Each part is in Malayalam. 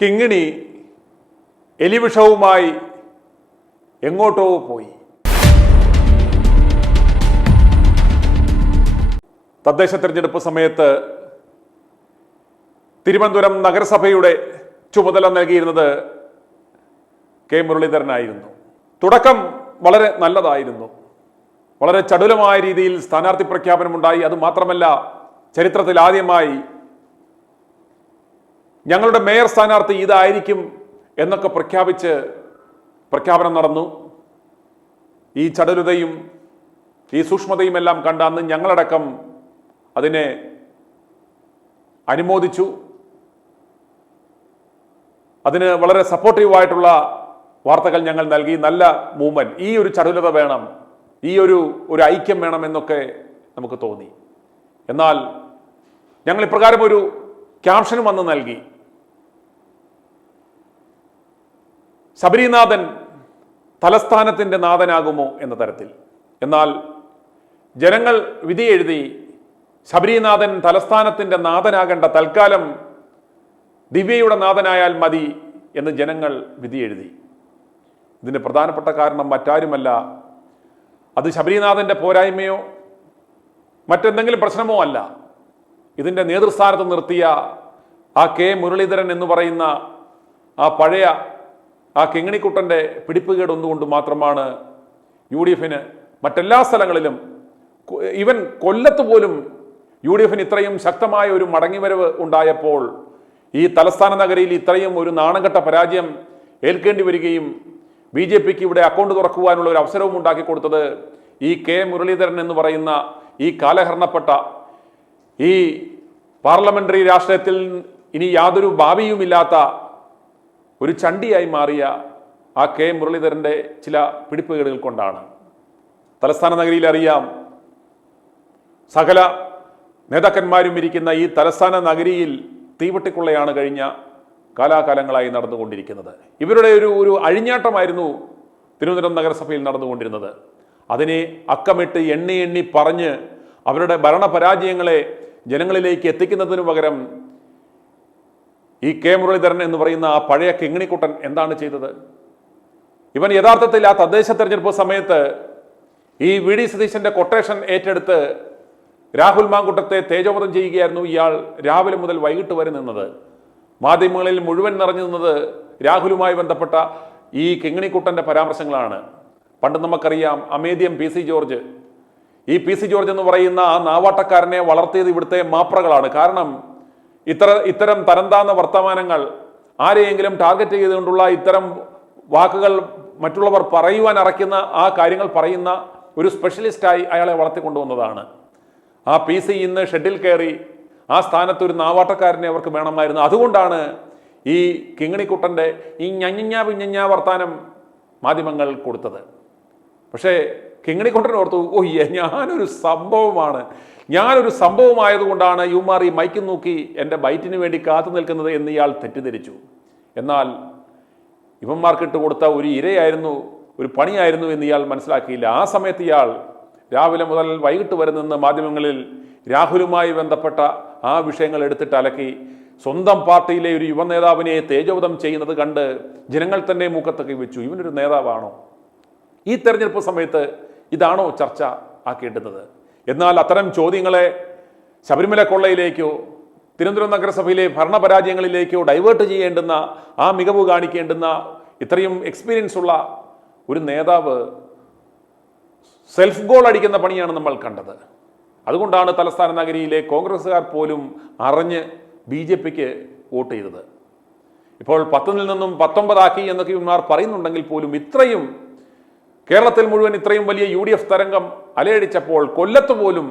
കിങ്ങിണി എലിവിഷവുമായി എങ്ങോട്ടോ പോയി. തദ്ദേശ തെരഞ്ഞെടുപ്പ് സമയത്ത് തിരുവനന്തപുരം നഗരസഭയുടെ ചുമതല നൽകിയിരുന്നത് കെ മുരളീധരനായിരുന്നു. തുടക്കം വളരെ നല്ലതായിരുന്നു. വളരെ ചടുലമായ രീതിയിൽ സ്ഥാനാർത്ഥി പ്രഖ്യാപനമുണ്ടായി. അതുമാത്രമല്ല, ചരിത്രത്തിൽ ആദ്യമായി ഞങ്ങളുടെ മേയർ സ്ഥാനാർത്ഥി ഇതായിരിക്കും എന്നൊക്കെ പ്രഖ്യാപനം നടന്നു. ഈ ചടുലതയും ഈ സൂക്ഷ്മതയും എല്ലാം കണ്ട അന്ന് ഞങ്ങളടക്കം അതിനെ അനുമോദിച്ചു. അതിന് വളരെ സപ്പോർട്ടീവായിട്ടുള്ള വാർത്തകൾ ഞങ്ങൾ നൽകി. നല്ല മൂവ്മെന്റ്, ഈ ഒരു ചടുലത വേണം, ഈ ഒരു ഐക്യം വേണം എന്നൊക്കെ നമുക്ക് തോന്നി. എന്നാൽ ഞങ്ങൾ ഇപ്രകാരം ഒരു ക്യാപ്ഷനും വന്ന് നൽകി. ശബരിനാഥൻ തലസ്ഥാനത്തിൻ്റെ നാഥനാകുമോ എന്ന തരത്തിൽ. എന്നാൽ ജനങ്ങൾ വിധി എഴുതി ശബരിനാഥൻ തലസ്ഥാനത്തിൻ്റെ നാഥനാകേണ്ട, തൽക്കാലം ദിവ്യയുടെ നാഥനായാൽ മതി എന്ന് ജനങ്ങൾ വിധി എഴുതി. ഇതിന് പ്രധാനപ്പെട്ട കാരണം മറ്റാരുമല്ല, അത് ശബരിനാഥൻ്റെ പോരായ്മയോ മറ്റെന്തെങ്കിലും പ്രശ്നമോ അല്ല. ഇതിൻ്റെ നേതൃസ്ഥാനത്ത് നിർത്തിയ ആ കെ മുരളീധരൻ എന്ന് പറയുന്ന ആ പഴയ കിങ്ങിണിക്കുട്ടൻ്റെ പിടിപ്പുകേട് ഒന്നുകൊണ്ട് മാത്രമാണ് യു ഡി എഫിന് മറ്റെല്ലാ സ്ഥലങ്ങളിലും, ഈവൻ കൊല്ലത്ത് പോലും യു ഡി എഫിന് ഇത്രയും ശക്തമായ ഒരു മടങ്ങിവരവ് ഉണ്ടായപ്പോൾ ഈ തലസ്ഥാന നഗരിയിൽ ഇത്രയും ഒരു നാണംകെട്ട പരാജയം ഏൽക്കേണ്ടി വരികയും ബി ജെ പിക്ക് ഇവിടെ അക്കൗണ്ട് തുറക്കുവാനുള്ള ഒരു അവസരവും ഉണ്ടാക്കി കൊടുത്തത് ഈ കെ മുരളീധരൻ എന്ന് പറയുന്ന ഈ കാലഹരണപ്പെട്ട, ഈ പാർലമെന്ററി രാഷ്ട്രീയത്തിൽ ഇനി യാതൊരു ഭാവിയുമില്ലാത്ത ഒരു ചണ്ടിയായി മാറിയ ആ കെ മുരളീധരൻ്റെ ചില പിടിപ്പുകേടുകൾ കൊണ്ടാണ്. തലസ്ഥാന നഗരിയിൽ അറിയാം, സകല നേതാക്കന്മാരും ഇരിക്കുന്ന ഈ തലസ്ഥാന നഗരിയിൽ തീവട്ടിക്കൊള്ളയാണ് കഴിഞ്ഞ കാലാകാലങ്ങളായി നടന്നുകൊണ്ടിരിക്കുന്നത്. ഇവരുടെ ഒരു അഴിഞ്ഞാട്ടമായിരുന്നു തിരുവനന്തപുരം നഗരസഭയിൽ നടന്നുകൊണ്ടിരുന്നത്. അതിനെ അക്കമിട്ട് എണ്ണി പറഞ്ഞ് അവരുടെ ഭരണപരാജയങ്ങളെ ജനങ്ങളിലേക്ക് എത്തിക്കുന്നതിനു പകരം ഈ കെ മുരളീധരൻ എന്ന് പറയുന്ന ആ പഴയ കിങ്ങിണിക്കുട്ടൻ എന്താണ് ചെയ്തത്? ഇവൻ യഥാർത്ഥത്തിൽ ആ തദ്ദേശ തെരഞ്ഞെടുപ്പ് സമയത്ത് ഈ വി ഡി സതീശന്റെ കൊട്ടേഷൻ ഏറ്റെടുത്ത് രാഹുൽ മാങ്കുട്ടത്തെ തേജോവധം ചെയ്യുകയായിരുന്നു. ഇയാൾ രാവിലെ മുതൽ വൈകിട്ട് വരെ നിന്നത്, മാധ്യമങ്ങളിൽ മുഴുവൻ നിറഞ്ഞു നിന്നത് രാഹുലുമായി ബന്ധപ്പെട്ട ഈ കിങ്ങിണിക്കുട്ടന്റെ പരാമർശങ്ങളാണ്. പണ്ട് നമുക്കറിയാം, അമേദ്യം പി സി ജോർജ്, ഈ പി സി ജോർജ് എന്ന് പറയുന്ന ആ നാവാട്ടക്കാരനെ വളർത്തിയത് ഇവിടുത്തെ മാപ്രകളാണ്. കാരണം ഇത്തരം തരംതാന്ന വർത്തമാനങ്ങൾ, ആരെയെങ്കിലും ടാർഗറ്റ് ചെയ്തുകൊണ്ടുള്ള ഇത്തരം വാക്കുകൾ മറ്റുള്ളവർ പറയുവാൻ അറയ്ക്കുന്ന ആ കാര്യങ്ങൾ പറയുന്ന ഒരു സ്പെഷ്യലിസ്റ്റായി അയാളെ വളർത്തിക്കൊണ്ടുവന്നതാണ്. ആ പി സി ഇന്ന് ഷെഡിൽ കയറി ആ സ്ഥാനത്ത് ഒരു നാവാട്ടക്കാരനെ അവർക്ക് വേണമായിരുന്നു. അതുകൊണ്ടാണ് ഈ കിങ്ങിണിക്കുട്ടൻ്റെ ഈ ഞഞ്ഞ വർത്താനം മാധ്യമങ്ങൾ കൊടുത്തത്. പക്ഷേ കിങ്ങിണിക്കുട്ടൻ ഓർത്തു, ഞാനൊരു സംഭവമായതുകൊണ്ടാണ് യുമാർ ഈ മൈക്കും നോക്കി എൻ്റെ ബൈറ്റിന് വേണ്ടി കാത്തു നിൽക്കുന്നത് എന്ന് ഇയാൾ തെറ്റിദ്ധരിച്ചു. എന്നാൽ ഇവന്മാർക്ക് ഇട്ട് കൊടുത്ത ഒരു ഇരയായിരുന്നു, ഒരു പണിയായിരുന്നു എന്ന് ഇയാൾ മനസ്സിലാക്കിയില്ല. ആ സമയത്ത് ഇയാൾ രാവിലെ മുതൽ വൈകിട്ട് വരെ നിന്ന് മാധ്യമങ്ങളിൽ രാഹുലുമായി ബന്ധപ്പെട്ട ആ വിഷയങ്ങൾ എടുത്തിട്ട് അലക്കി സ്വന്തം പാർട്ടിയിലെ ഒരു യുവ നേതാവിനെ തേജോവധം ചെയ്യുന്നത് കണ്ട് ജനങ്ങൾ തന്നെ മൂക്കത്തൊക്കെ വെച്ചു. ഇവനൊരു നേതാവാണോ? ഈ തെരഞ്ഞെടുപ്പ് സമയത്ത് ഇതാണോ ചർച്ച ആക്കേണ്ടുന്നത്? എന്നാൽ അത്തരം ചോദ്യങ്ങളെ ശബരിമല കൊള്ളയിലേക്കോ തിരുവനന്തപുരം നഗരസഭയിലെ ഭരണപരാജയങ്ങളിലേക്കോ ഡൈവേർട്ട് ചെയ്യേണ്ടുന്ന, ആ മികവ് കാണിക്കേണ്ടുന്ന ഇത്രയും എക്സ്പീരിയൻസ് ഉള്ള ഒരു നേതാവ് സെൽഫ് ഗോൾ അടിക്കുന്ന പണിയാണ് നമ്മൾ കണ്ടത്. അതുകൊണ്ടാണ് തലസ്ഥാന നഗരിയിലെ കോൺഗ്രസ്സുകാർ പോലും അറിഞ്ഞ് ബി ജെ പിക്ക് വോട്ട് ചെയ്തത്. ഇപ്പോൾ 10 നിന്നും 19 എന്നൊക്കെ ഇവന്മാർ പറയുന്നുണ്ടെങ്കിൽ പോലും ഇത്രയും കേരളത്തിൽ മുഴുവൻ ഇത്രയും വലിയ യു ഡി എഫ് തരംഗം അലയടിച്ചപ്പോൾ കൊല്ലത്ത് പോലും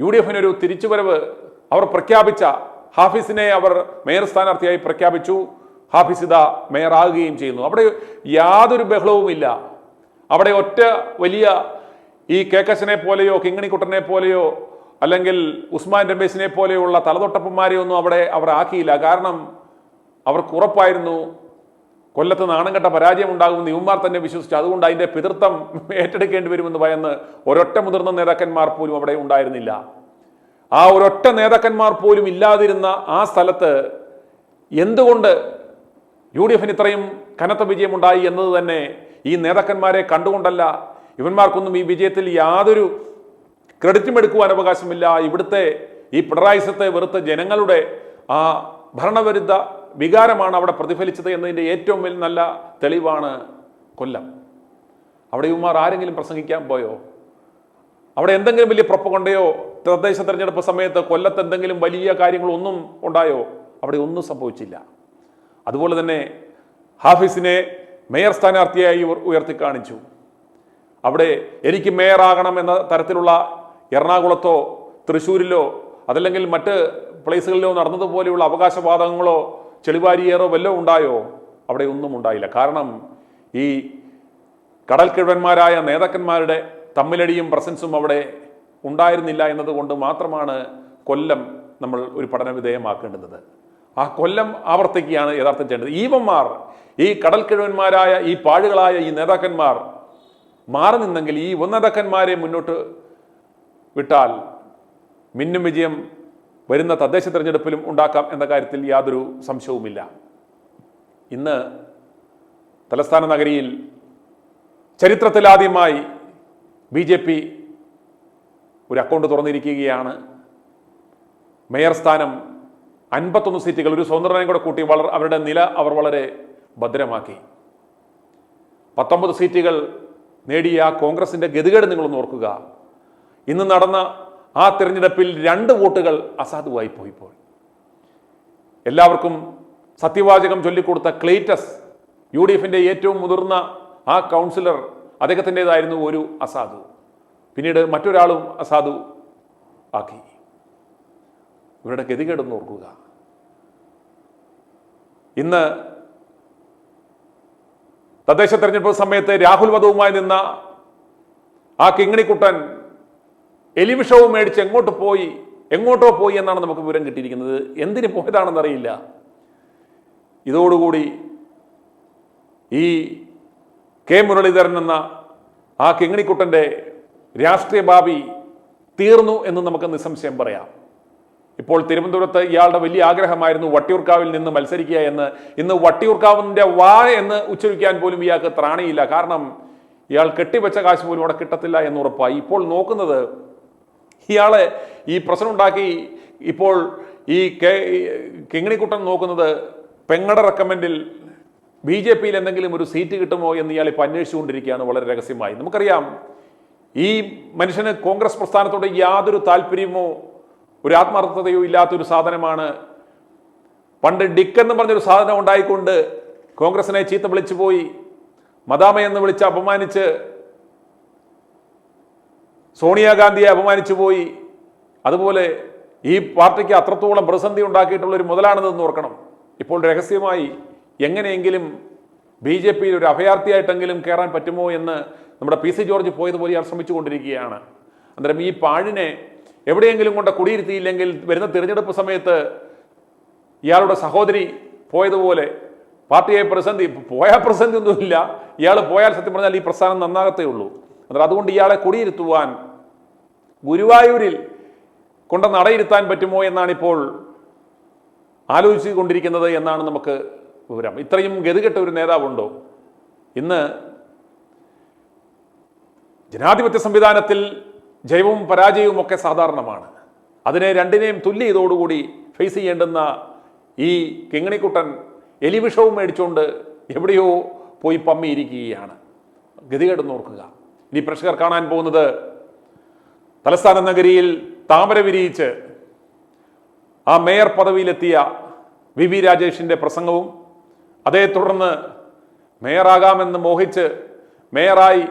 യു ഡി എഫിനൊരു തിരിച്ചുവരവ് അവർ പ്രഖ്യാപിച്ച ഹാഫിസിനെ അവർ മേയർ സ്ഥാനാർത്ഥിയായി പ്രഖ്യാപിച്ചു. ഹാഫിസ് ഇതാ മേയർ ആകുകയും ചെയ്യുന്നു. അവിടെ യാതൊരു ബഹളവുമില്ല. അവിടെ ഒറ്റ വലിയ ഈ കേക്കശനെ പോലെയോ കിങ്ങിണിക്കുട്ടനെ പോലെയോ അല്ലെങ്കിൽ ഉസ്മാൻ രമേശിനെ പോലെയുള്ള തലതൊട്ടപ്പന്മാരെ ഒന്നും അവിടെ അവർ ആക്കിയില്ല. കാരണം അവർക്ക് ഉറപ്പായിരുന്നു കൊല്ലത്ത് നാണംകെട്ട പരാജയം ഉണ്ടാകുമെന്ന് യുവമാർ തന്നെ വിശ്വസിച്ചു. അതുകൊണ്ട് അതിൻ്റെ പിതൃത്വം ഏറ്റെടുക്കേണ്ടി വരുമെന്ന് ഭയന്ന് ഒരൊറ്റ മുതിർന്ന നേതാക്കന്മാർ പോലും അവിടെ ഉണ്ടായിരുന്നില്ല. ആ ഒരൊറ്റ നേതാക്കന്മാർ പോലും ഇല്ലാതിരുന്ന ആ സ്ഥലത്ത് എന്തുകൊണ്ട് UDF ഇത്രയും കനത്ത വിജയമുണ്ടായി എന്നത് തന്നെ ഈ നേതാക്കന്മാരെ കണ്ടുകൊണ്ടല്ല. ഇവന്മാർക്കൊന്നും ഈ വിജയത്തിൽ യാതൊരു ക്രെഡിറ്റും എടുക്കുവാൻ അവകാശമില്ല. ഇവിടുത്തെ ഈ പിണറായിസത്തെ വെറുത്ത ജനങ്ങളുടെ ആ ഭരണവിരുദ്ധ വികാരമാണ് അവിടെ പ്രതിഫലിച്ചത് എന്നതിൻ്റെ ഏറ്റവും നല്ല തെളിവാണ് കൊല്ലം. അവിടെ ഇവന്മാർ ആരെങ്കിലും പ്രസംഗിക്കാൻ പോയോ? അവിടെ എന്തെങ്കിലും വലിയ പ്രൊപ്പഗണ്ടയോ തദ്ദേശ തെരഞ്ഞെടുപ്പ് സമയത്ത് കൊല്ലത്ത് എന്തെങ്കിലും വലിയ കാര്യങ്ങളൊന്നും ഉണ്ടായോ? അവിടെ ഒന്നും സംഭവിച്ചില്ല. അതുപോലെ തന്നെ ഹാഫിസിനെ മേയർ സ്ഥാനാർത്ഥിയായി ഉയർത്തി കാണിച്ചു. അവിടെ എനിക്ക് മേയറാകണം എന്ന തരത്തിലുള്ള എറണാകുളത്തോ തൃശ്ശൂരിലോ അതല്ലെങ്കിൽ മറ്റ് പ്ലേസുകളിലോ നടന്നതുപോലെയുള്ള അവകാശവാദങ്ങളോ ചെളിവാരിയേറോ വല്ലതും ഉണ്ടായോ? അവിടെ ഒന്നും ഉണ്ടായില്ല. കാരണം ഈ കടൽക്കിഴവന്മാരായ നേതാക്കന്മാരുടെ തമ്മിലടിയും പ്രസൻസും അവിടെ ഉണ്ടായിരുന്നില്ല എന്നതുകൊണ്ട് മാത്രമാണ് കൊല്ലം നമ്മൾ ഒരു പഠന വിധേയമാക്കേണ്ടുന്നത്. ആ കൊല്ലം ആവർത്തിക്കുകയാണ് യഥാർത്ഥം ചെയ്യേണ്ടത്. ഈവന്മാർ, ഈ കടൽക്കിഴവന്മാരായ ഈ പാഴുകളായ ഈ നേതാക്കന്മാർ മാറി നിന്നെങ്കിൽ, ഈ നേതാക്കന്മാരെ മുന്നോട്ട് വിട്ടാൽ മിന്നും വിജയം വരുന്ന തദ്ദേശ തെരഞ്ഞെടുപ്പിലും ഉണ്ടാക്കാം എന്ന കാര്യത്തിൽ യാതൊരു സംശയവുമില്ല. ഇന്ന് തലസ്ഥാന നഗരിയിൽ ചരിത്രത്തിലാദ്യമായി BJP ഒരു അക്കൗണ്ട് തുറന്നിരിക്കുകയാണ്. മേയർ സ്ഥാനം 51 സീറ്റുകൾ, ഒരു സ്വതന്ത്രനെയും കൂടെ കൂട്ടി അവരുടെ നില അവർ വളരെ ഭദ്രമാക്കി. 19 സീറ്റുകൾ നേടിയ കോൺഗ്രസിന്റെ ഗതികേട് നിങ്ങളൊന്ന് ഓർക്കുക. ഇന്ന് നടന്ന ആ തിരഞ്ഞെടുപ്പിൽ 2 വോട്ടുകൾ അസാധുവായി പോയിപ്പോൾ. എല്ലാവർക്കും സത്യവാചകം ചൊല്ലിക്കൊടുത്ത ക്ലീറ്റസ്, UDFന്റെ ഏറ്റവും മുതിർന്ന ആ കൗൺസിലർ, അദ്ദേഹത്തിൻ്റെതായിരുന്നു ഒരു അസാധു. പിന്നീട് മറ്റൊരാളും അസാധു ആക്കി. ഇവരുടെ ഗതികേടൊന്ന് ഓർക്കുക. ഇന്ന് തദ്ദേശ തെരഞ്ഞെടുപ്പ് സമയത്ത് രാഹുൽ വധവുമായി നിന്ന ആ കിങ്ങിണിക്കുട്ടൻ എലിവിഷവും മേടിച്ച് എങ്ങോട്ടോ പോയി എന്നാണ് നമുക്ക് വിവരം കിട്ടിയിരിക്കുന്നത്. എന്തിന് പോയതാണെന്നറിയില്ല. ഇതോടുകൂടി ഈ കെ മുരളീധരൻ എന്ന ആ കിങ്ങിണിക്കുട്ടൻ്റെ രാഷ്ട്രീയ ഭാവി തീർന്നു എന്ന് നമുക്ക് നിസ്സംശയം പറയാം. ഇപ്പോൾ തിരുവനന്തപുരത്ത് ഇയാളുടെ വലിയ ആഗ്രഹമായിരുന്നു വട്ടിയൂർക്കാവിൽ നിന്ന് മത്സരിക്കുക എന്ന്. ഇന്ന് വട്ടിയൂർക്കാവിൻ്റെ വാ എന്ന് ഉച്ചരിക്കാൻ പോലും ഇയാൾക്ക് ത്രാണിയില്ല. കാരണം ഇയാൾ കെട്ടിവെച്ച കാശ് പോലും അവിടെ കിട്ടത്തില്ല എന്ന് ഉറപ്പായി. ഇപ്പോൾ നോക്കുന്നത്, ഇയാളെ ഈ പ്രശ്നം ഉണ്ടാക്കി ഇപ്പോൾ ഈ കിങ്ങിണിക്കുട്ടൻ നോക്കുന്നത് പെങ്ങടെ റെക്കമെൻഡിൽ BJPയിൽ എന്തെങ്കിലും ഒരു സീറ്റ് കിട്ടുമോ എന്ന് ഇയാൾ ഇപ്പോൾ അന്വേഷിച്ചുകൊണ്ടിരിക്കുകയാണ് വളരെ രഹസ്യമായി. നമുക്കറിയാം, ഈ മനുഷ്യന് കോൺഗ്രസ് പ്രസ്ഥാനത്തോട് യാതൊരു താല്പര്യമോ ഒരു ആത്മാർത്ഥതയോ ഇല്ലാത്തൊരു സാധനമാണ്. പണ്ട് ഡിക്ക് എന്ന് പറഞ്ഞൊരു സാധനം ഉണ്ടായിക്കൊണ്ട് കോൺഗ്രസിനെ ചീത്ത വിളിച്ചു പോയി, മദാമയെന്ന് വിളിച്ച് അപമാനിച്ച് സോണിയാഗാന്ധിയെ അപമാനിച്ചു പോയി. അതുപോലെ ഈ പാർട്ടിക്ക് അത്രത്തോളം പ്രതിസന്ധി ഉണ്ടാക്കിയിട്ടുള്ള ഒരു മുതലാണിതെന്ന് ഓർക്കണം. ഇപ്പോൾ രഹസ്യമായി എങ്ങനെയെങ്കിലും BJPയിൽ ഒരു അഭയാർത്ഥിയായിട്ടെങ്കിലും കയറാൻ പറ്റുമോ എന്ന് നമ്മുടെ PC ജോർജ് പോയതുപോലെ ഇയാൾ ശ്രമിച്ചുകൊണ്ടിരിക്കുകയാണ്. അന്നേരം ഈ പാഴിനെ എവിടെയെങ്കിലും കൊണ്ട് കുടിയിരുത്തിയില്ലെങ്കിൽ വരുന്ന തിരഞ്ഞെടുപ്പ് സമയത്ത് ഇയാളുടെ സഹോദരി പോയതുപോലെ പാർട്ടിയെ പ്രതിസന്ധി ഒന്നുമില്ല. ഇയാൾ പോയാൽ സത്യം പറഞ്ഞാൽ ഈ പ്രസ്ഥാനം നന്നാകത്തേ ഉള്ളൂ. അന്നേരം അതുകൊണ്ട് ഇയാളെ കുടിയിരുത്തുവാൻ ഗുരുവായൂരിൽ കൊണ്ട് നടയിരുത്താൻ പറ്റുമോ എന്നാണ് ഇപ്പോൾ ആലോചിച്ചു കൊണ്ടിരിക്കുന്നത് എന്നാണ് നമുക്ക് വിവരം. ഇത്രയും ഗതികെട്ട ഒരു നേതാവുണ്ടോ? ഇന്ന് ജനാധിപത്യ സംവിധാനത്തിൽ ജയവും പരാജയവും ഒക്കെ സാധാരണമാണ്. അതിനെ രണ്ടിനെയും തുല്യ ഇതോടുകൂടി ഫേസ് ചെയ്യേണ്ടുന്ന ഈ കിങ്ങിണിക്കുട്ടൻ എലിവിഷവും മേടിച്ചുകൊണ്ട് എവിടെയോ പോയി പമ്മിയിരിക്കുകയാണ്. ഗതികേടെന്ന് ഓർക്കുക. ഇനി പ്രേക്ഷകർ കാണാൻ പോകുന്നത് തലസ്ഥാന നഗരിയിൽ താമര വിരിയിച്ച് ആ മേയർ പദവിയിലെത്തിയ VV രാജേഷിൻ്റെ പ്രസംഗവും അതേ തുടർന്ന് മേയറാകാമെന്ന് മോഹിച്ച് മേയറായി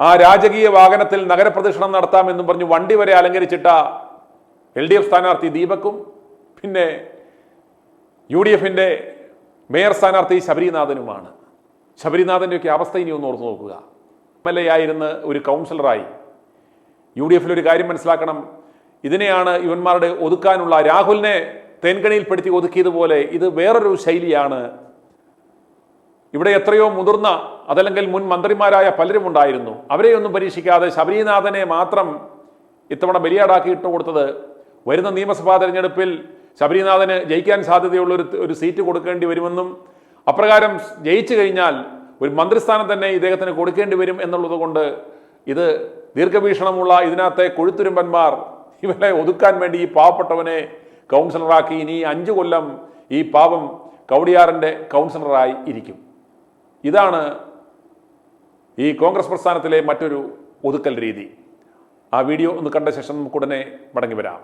ആ രാജകീയ വാഹനത്തിൽ നഗരപ്രദക്ഷിണം നടത്താമെന്നും പറഞ്ഞു വണ്ടി വരെ അലങ്കരിച്ചിട്ട LDF സ്ഥാനാർത്ഥി ദീപക്കും പിന്നെ UDFന്റെ മേയർ സ്ഥാനാർത്ഥി ശബരിനാഥനുമാണ്. ശബരിനാഥൻ്റെയൊക്കെ അവസ്ഥ ഇനി ഒന്ന് ഓർത്ത് നോക്കുക. MLA ആയിരുന്ന ഒരു കൗൺസിലറായി UDFിലൊരു കാര്യം മനസ്സിലാക്കണം. ഇതിനെയാണ് ഇവന്മാരുടെ ഒതുക്കാനുള്ള, രാഹുലിനെ തേൻകണിയിൽപ്പെടുത്തി ഒതുക്കിയതുപോലെ ഇത് വേറൊരു ശൈലിയാണ്. ഇവിടെ എത്രയോ മുതിർന്ന അതല്ലെങ്കിൽ മുൻ മന്ത്രിമാരായ പലരും ഉണ്ടായിരുന്നു. അവരെയൊന്നും പരീക്ഷിക്കാതെ ശബരിനാഥനെ മാത്രം ഇത്തവണ ബലിയാടാക്കി ഇട്ടുകൊടുത്തത് വരുന്ന നിയമസഭാ തെരഞ്ഞെടുപ്പിൽ ശബരിനാഥന് ജയിക്കാൻ സാധ്യതയുള്ള ഒരു സീറ്റ് കൊടുക്കേണ്ടി വരുമെന്നും അപ്രകാരം ജയിച്ചു കഴിഞ്ഞാൽ ഒരു മന്ത്രിസ്ഥാനം തന്നെ ഇദ്ദേഹത്തിന് കൊടുക്കേണ്ടി വരും എന്നുള്ളത് കൊണ്ട് ഇത് ദീർഘവീക്ഷണമുള്ള ഇതിനകത്തെ കൊഴുത്തുരുമ്പന്മാർ ഇവരെ ഒതുക്കാൻ വേണ്ടി ഈ പാവപ്പെട്ടവനെ കൗൺസിലറാക്കി ഇനി 5 കൊല്ലം ഈ പാവം കവടിയാറിൻ്റെ കൗൺസിലറായി ഇരിക്കും. ഇതാണ് ഈ കോൺഗ്രസ് പ്രസ്ഥാനത്തിലെ മറ്റൊരു ഒതുക്കൽ രീതി. ആ വീഡിയോ ഒന്ന് കണ്ട ശേഷം നമുക്ക് ഉടനെ മടങ്ങി വരാം.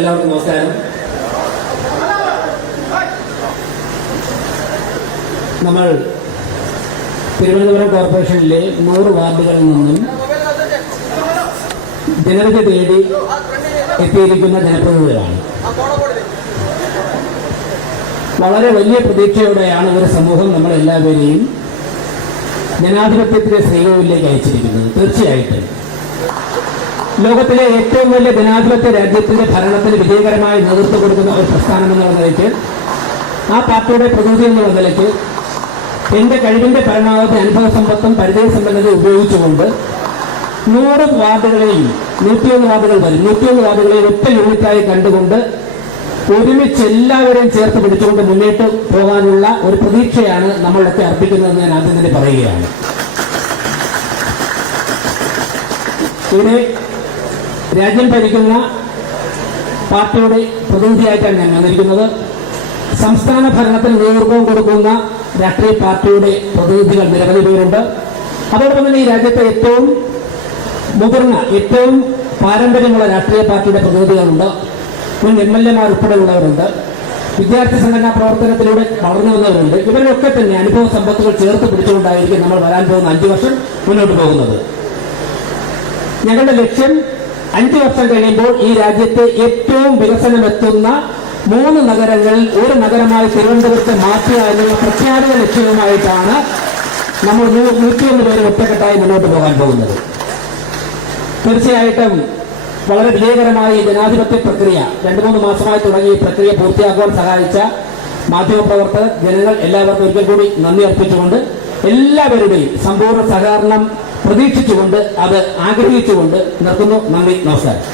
എല്ലാവർക്കും നമസ്കാരം. നമ്മൾ തിരുവനന്തപുരം കോർപ്പറേഷനിലെ 100 വാർഡുകളിൽ നിന്നും ജനവിധി തേടി എത്തിയിരിക്കുന്ന ജനപ്രതിനിധികളാണ്. വളരെ വലിയ പ്രതീക്ഷയോടെയാണ് ഒരു സമൂഹം നമ്മളെല്ലാവരെയും ജനാധിപത്യത്തിന്റെ ശ്രീകോവിലേക്ക് അയച്ചിരിക്കുന്നത്. തീർച്ചയായിട്ടും ലോകത്തിലെ ഏറ്റവും വലിയ ജനാധിപത്യ രാജ്യത്തിന്റെ ഭരണത്തിന് വിജയകരമായി നേതൃത്വം കൊടുക്കുന്ന ഒരു പ്രസ്ഥാനം എന്നുള്ള നിലയ്ക്ക്, ആ പാർട്ടിയുടെ പ്രതിനിധി എന്നുള്ള നിലയ്ക്ക് എന്റെ കഴിവിന്റെ പരമാവധി അനുഭവ സമ്പത്തും പരിചയ സമ്പന്നതയും ഉപയോഗിച്ചുകൊണ്ട് 100 വാർഡുകളെയും 101 വാർഡുകൾ വരും 101 വാർഡുകളെയും ഒറ്റ യൂണിറ്റായി കണ്ടുകൊണ്ട് ഒരുമിച്ച് എല്ലാവരെയും ചേർത്ത് പിടിച്ചുകൊണ്ട് മുന്നോട്ട് പോകാനുള്ള ഒരു പ്രതീക്ഷയാണ് നമ്മളൊക്കെ അർപ്പിക്കുന്നതെന്ന് ഞാൻ ആദ്യം തന്നെ പറയുകയാണ്. ഇവിടെ രാജ്യം ഭരിക്കുന്ന പാർട്ടിയുടെ പ്രതിനിധിയായിട്ടാണ് ഞാൻ വന്നിരിക്കുന്നത്. സംസ്ഥാന ഭരണത്തിന് നേതൃത്വം കൊടുക്കുന്ന രാഷ്ട്രീയ പാർട്ടിയുടെ പ്രതിനിധികൾ നിരവധി പേരുണ്ട്. അതോടൊപ്പം തന്നെ ഈ രാജ്യത്തെ ഏറ്റവും മുതിർന്ന, ഏറ്റവും പാരമ്പര്യമുള്ള രാഷ്ട്രീയ പാർട്ടിയുടെ പ്രതിനിധികളുണ്ട്. മുൻ MLA-മാർ ഉൾപ്പെടെയുള്ളവരുണ്ട്. വിദ്യാർത്ഥി സംഘടനാ പ്രവർത്തനത്തിലൂടെ വളർന്നു വന്നവരുണ്ട്. ഇവരൊക്കെ തന്നെ അനുഭവ സമ്പത്തുകൾ ചേർത്ത് പിടിച്ചുകൊണ്ടായിരിക്കും നമ്മൾ വരാൻ പോകുന്ന 5 വർഷം മുന്നോട്ട് പോകുന്നത്. ഞങ്ങളുടെ ലക്ഷ്യം 5 വർഷം കഴിയുമ്പോൾ ഈ രാജ്യത്തെ ഏറ്റവും വികസനമെത്തുന്ന 3 നഗരങ്ങളിൽ ഒരു നഗരമായി തിരുവനന്തപുരത്തെ മാറ്റുക എന്നുള്ള പ്രഖ്യാപിത ലക്ഷ്യവുമായിട്ടാണ് നമ്മൾ 101 പേര് ഒറ്റക്കെട്ടായി മുന്നോട്ട് പോകാൻ പോകുന്നത്. തീർച്ചയായിട്ടും വളരെ വിജയകരമായ ഈ ജനാധിപത്യ പ്രക്രിയ 2-3 മാസമായി തുടങ്ങി ഈ പ്രക്രിയ പൂർത്തിയാക്കുവാൻ സഹായിച്ച മാധ്യമപ്രവർത്തകർ, ജനങ്ങൾ എല്ലാവർക്കും ഒരിക്കൽ കൂടി നന്ദി അർപ്പിച്ചുകൊണ്ട് എല്ലാവരുടെയും സമ്പൂർണ്ണ സഹകരണം പ്രതീക്ഷിച്ചുകൊണ്ട് അത് ആഗ്രഹിച്ചുകൊണ്ട് നിർത്തുന്നു. നന്ദി, നമസ്കാരം.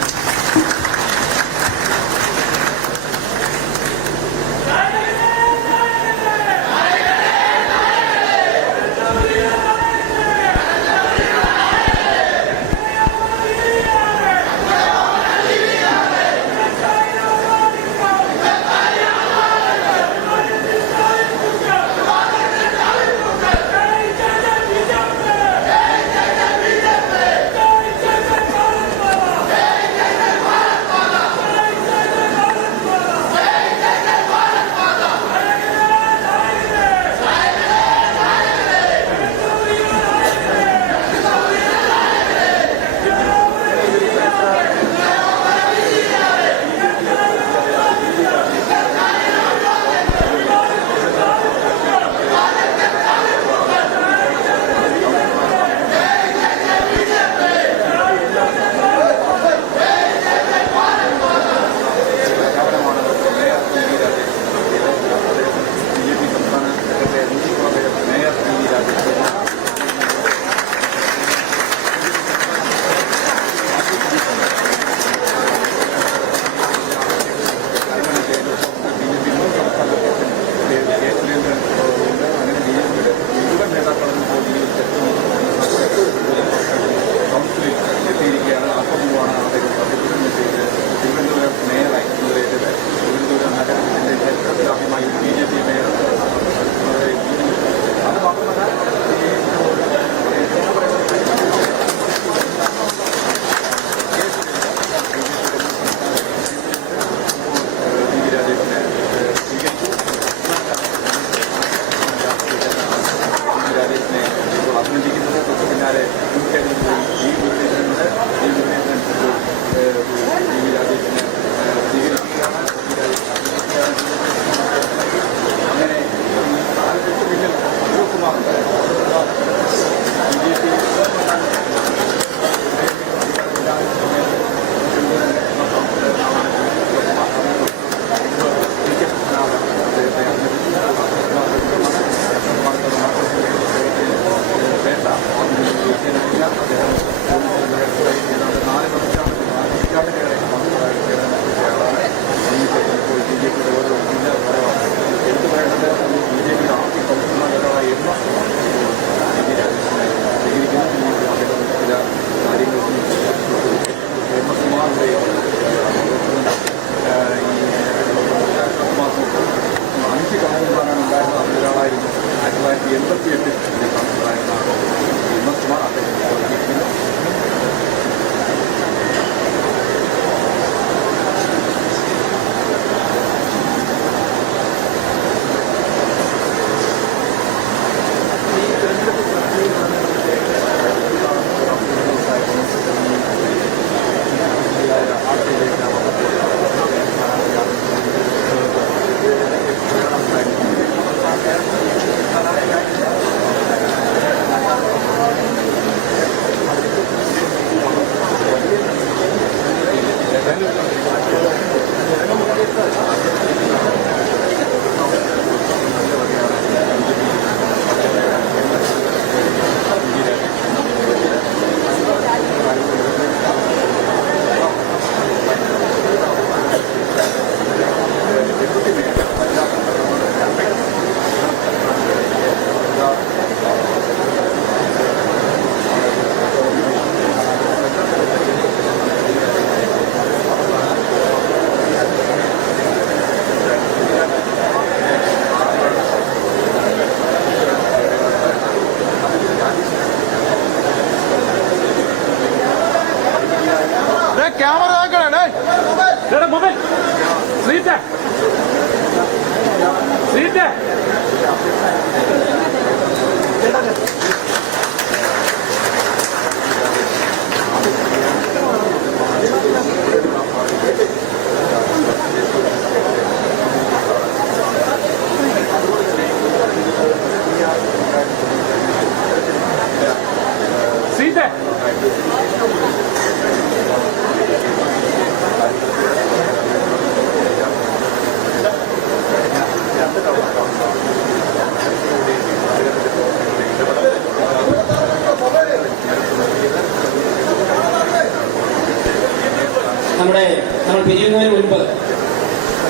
പിരിയുന്നതിന് മുൻപ്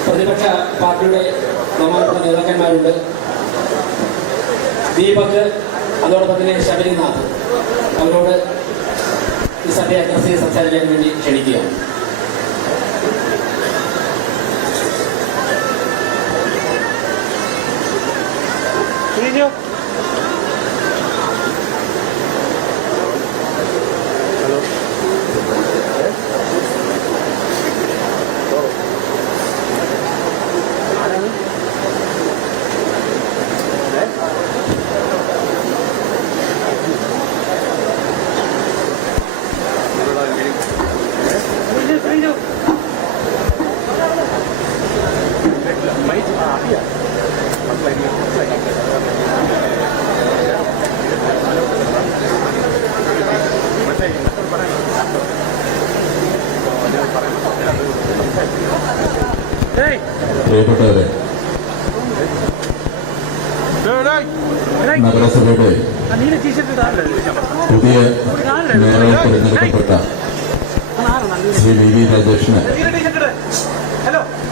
പ്രതിപക്ഷ പാർട്ടിയുടെ ബഹുമാനപ്പെട്ട നേതാക്കന്മാരുണ്ട്. ദീപക്, അതോടൊപ്പം തന്നെ ശബരിനാഥ്, അവരോട് ഈ സഭയെ അഡ്രസ് ചെയ്ത് സംസാരിക്കാൻ വേണ്ടി ക്ഷണിക്കുകയാണ്. പ്രിയപ്പെട്ടവരെ, നഗരസഭയുടെ പുതിയ മേയറായി തിരഞ്ഞെടുക്കപ്പെട്ട ശ്രീ വി രാജേഷിന്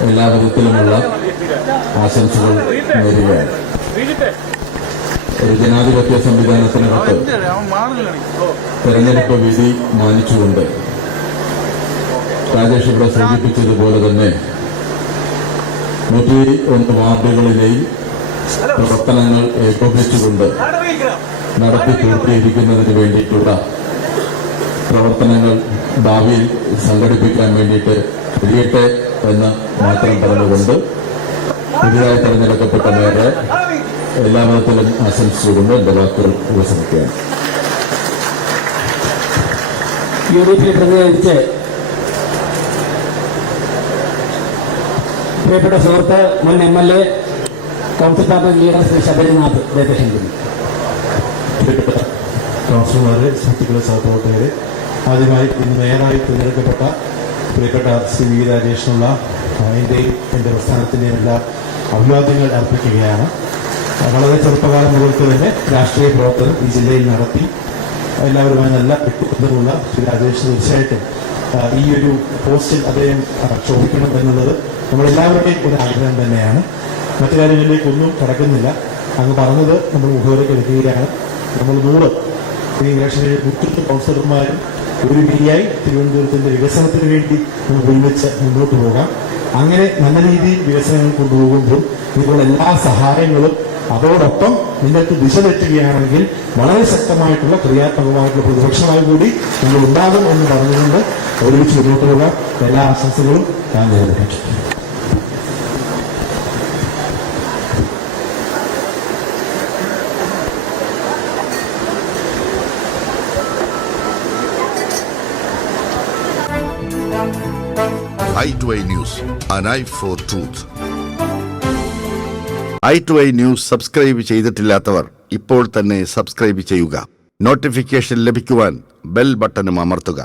എല്ലാ വിധത്തിലുമുള്ള ആശംസകൾ നേരുകയാണ്. ഒരു ജനാധിപത്യ സംവിധാനത്തിനകത്ത് തെരഞ്ഞെടുപ്പ് വിധി മാനിച്ചുകൊണ്ട് രാജേഷ് ഇവിടെ സൂചിപ്പിച്ചതുപോലെ തന്നെ 101 വാർഡുകളിലെയും പ്രവർത്തനങ്ങൾ ഏകോപിച്ചുകൊണ്ട് നടത്തി പൂർത്തീകരിക്കുന്നതിന് വേണ്ടിയിട്ടുള്ള പ്രവർത്തനങ്ങൾ ഭാവിയിൽ സംഘടിപ്പിക്കാൻ വേണ്ടിയിട്ട് കഴിയട്ടെ എന്ന് മാത്രം പറഞ്ഞുകൊണ്ട് പുതിയതായി തെരഞ്ഞെടുക്കപ്പെട്ട മേയറെ എല്ലാ വിധത്തിലും ആശംസിച്ചുകൊണ്ട് എന്റെ വാക്കുകൾ ഉപസംഹരിക്കുകയാണ്. UDP പ്രതിനിധീകരിച്ച് പ്രിയപ്പെട്ട സുഹൃത്ത് മുൻ MLA council party leader Shri Sabarinath ക്ഷണിക്കുന്നു. പ്രിയപ്പെട്ട കൗൺസിലർമാരെ, സുഹൃത്തുക്കളെ, സഹപ്രവർത്തകരെ, ആദ്യമായി ഇന്ന് മേയറായി തിരഞ്ഞെടുക്കപ്പെട്ട പ്രിയപ്പെട്ട ശ്രീ വി രാജേഷിനുള്ള എന്റെയും എന്റെ പ്രസ്ഥാനത്തിന്റെയും എല്ലാ അഭിവാദ്യങ്ങൾ അർപ്പിക്കുകയാണ്. വളരെ ചെറുപ്പകാലം മുതൽക്ക് തന്നെ രാഷ്ട്രീയ പ്രവർത്തനം ഈ ജില്ലയിൽ നടത്തി എല്ലാവരുമായി നല്ല വ്യക്തിബന്ധമുള്ള ശ്രീ രാജേഷ് തീർച്ചയായിട്ടും ഈ ഒരു പോസ്റ്റിൽ അദ്ദേഹം ശോഭിക്കണം എന്നുള്ളത് നമ്മളെല്ലാവരുടെയും ഒരു ആഗ്രഹം തന്നെയാണ്. മറ്റു കാര്യങ്ങളിലേക്കൊന്നും കടക്കുന്നില്ല. അങ്ങ് പറഞ്ഞത് നമ്മൾ മുഖവിലേക്ക് എടുക്കുകയാണ്. നമ്മൾ 100 ഈ ഇലക്ഷനിൽ 100 കൗൺസിലർമാരും ഒരു വിധിയായി തിരുവനന്തപുരത്തിന്റെ വികസനത്തിന് വേണ്ടി നമുക്ക് ഒരുമിച്ച് മുന്നോട്ട് പോകാം. അങ്ങനെ നല്ല രീതിയിൽ വികസനങ്ങൾ കൊണ്ടുപോകുമ്പോൾ ഇതിനുള്ള എല്ലാ സഹായങ്ങളും അതോടൊപ്പം നിങ്ങൾക്ക് ദിശ തെറ്റുകയാണെങ്കിൽ വളരെ ശക്തമായിട്ടുള്ള ക്രിയാത്മകമായിട്ടുള്ള പ്രതിപക്ഷമായി കൂടി നിങ്ങൾ ഉണ്ടാകും എന്ന് പറഞ്ഞുകൊണ്ട് ഒരുമിച്ച് മുന്നോട്ട് പോകാം. എല്ലാ ആശംസകളും ഞാൻ നേരിടുന്നു. i2i News, an eye for truth. i2i News subscribe ചെയ്തിട്ടില്ലാത്തവർ ഇപ്പോൾ തന്നെ സബ്സ്ക്രൈബ് ചെയ്യുക. നോട്ടിഫിക്കേഷൻ ലഭിക്കുവാൻ ബെൽ ബട്ടണും അമർത്തുക.